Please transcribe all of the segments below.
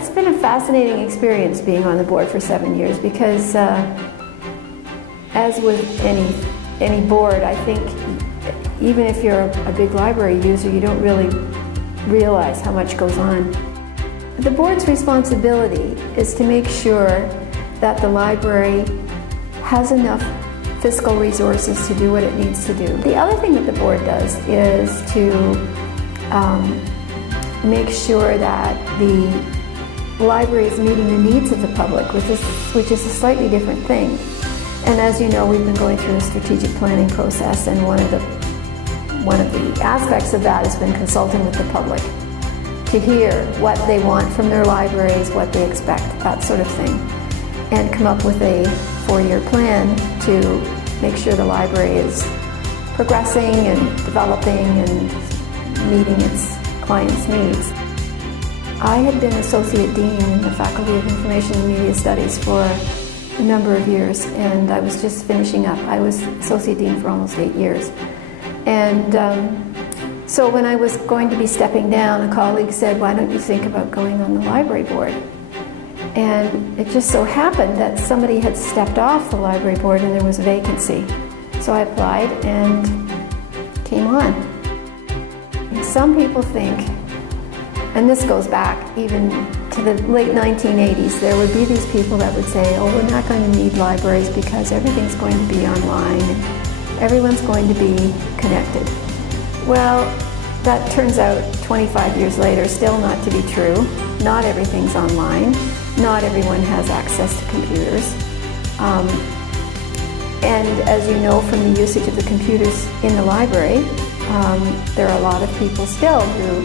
it's been a fascinating experience being on the board for 7 years because as with any board, I think even if you're a big library user, you don't really realize how much goes on. The board's responsibility is to make sure that the library has enough fiscal resources to do what it needs to do. The other thing that the board does is to make sure that the library is meeting the needs of the public, which is a slightly different thing. And as you know, we've been going through a strategic planning process, and one of the aspects of that has been consulting with the public to hear what they want from their libraries, what they expect, that sort of thing, and come up with a 4-year plan to make sure the library is progressing and developing and meeting its clients' needs. I had been Associate Dean in the Faculty of Information and Media Studies for a number of years, and I was just finishing up. I was Associate Dean for almost 8 years. And so when I was going to be stepping down, a colleague said, "Why don't you think about going on the library board?" And it just so happened that somebody had stepped off the library board and there was a vacancy. So I applied and came on. And some people think, and this goes back even to the late 1980s, there would be these people that would say, "Oh, we're not going to need libraries because everything's going to be online and everyone's going to be connected." Well, that turns out 25 years later still not to be true. Not everything's online. Not everyone has access to computers. And as you know from the usage of the computers in the library, there are a lot of people still who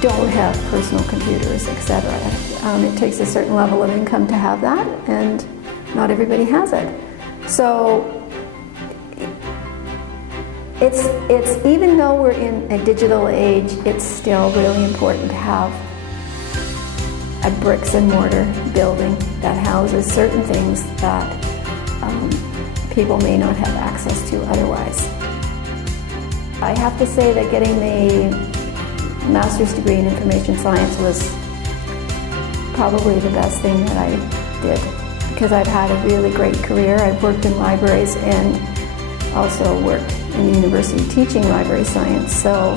don't have personal computers, etc. It takes a certain level of income to have that, and not everybody has it. So it's even though we're in a digital age, it's still really important to have a bricks and mortar building that houses certain things that people may not have access to otherwise. I have to say that getting the master's degree in information science was probably the best thing that I did, because I've had a really great career. I've worked in libraries and also worked in the university teaching library science, so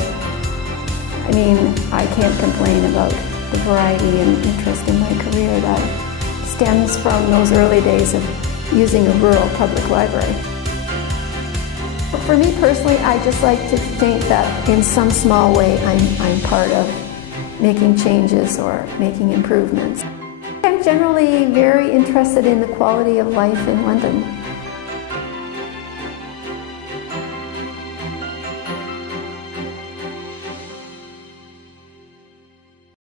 I mean, I can't complain about the variety and interest in my career that stems from those early days of using a rural public library. But for me personally, I just like to think that in some small way I'm part of making changes or making improvements. I'm generally very interested in the quality of life in London.